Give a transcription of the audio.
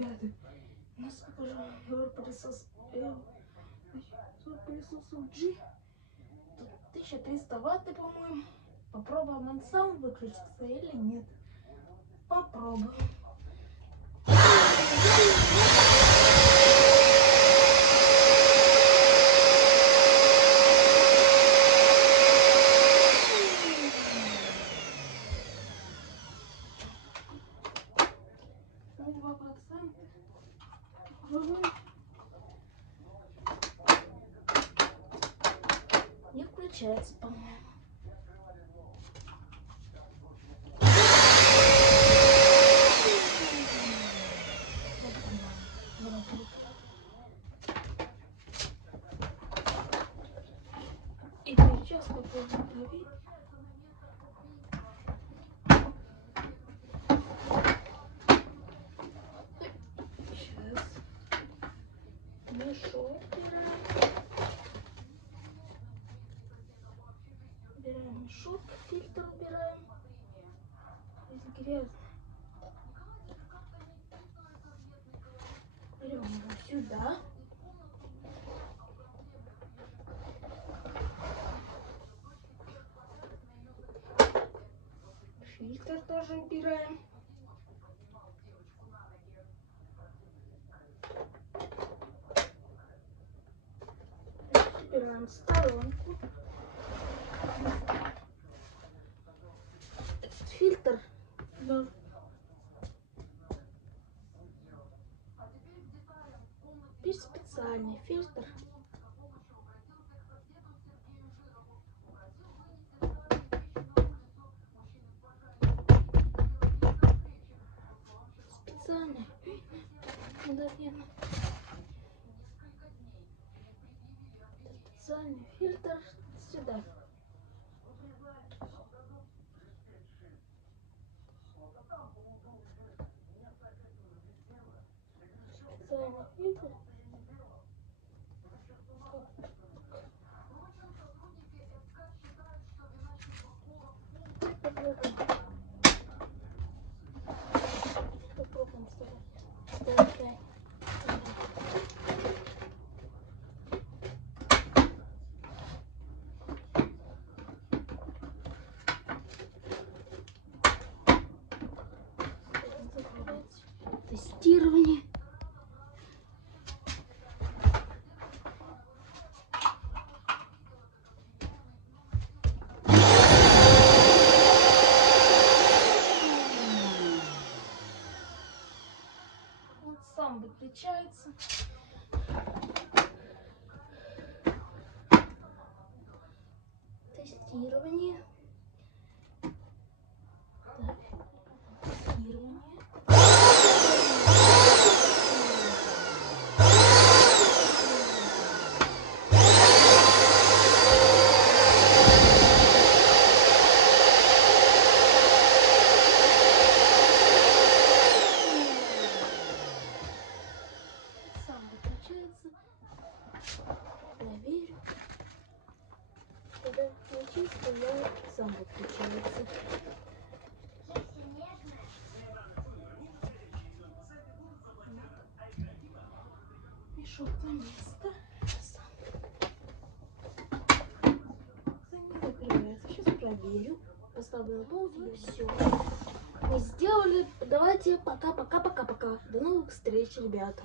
ребята. У нас робот-пылесос LG. Тут 1300 ватт, по-моему. Попробуем, он сам выключится или нет. Попробуем. Не включается, по-моему. И сейчас попробуем проверить. Сейчас. Мешок убираем мешок, фильтр убираем. Здесь грязно. Берем его сюда. Фильтр тоже убираем. Убираем в сторонку. Этот фильтр, да. Здесь специальный фильтр. Специальный. Мгновенно. Специальный фильтр сюда. Специальный фильтр. Попробуем ставить. Тестирование. Вот сам выключается. Тестирование. Сам выключается. Проверю. Когда включится, я сам выключается. Мешок на место. Не закрывается. Сейчас проверю. Поставлю на паузу и все. Мы сделали. Давайте пока-пока-пока-пока. До новых встреч, ребята.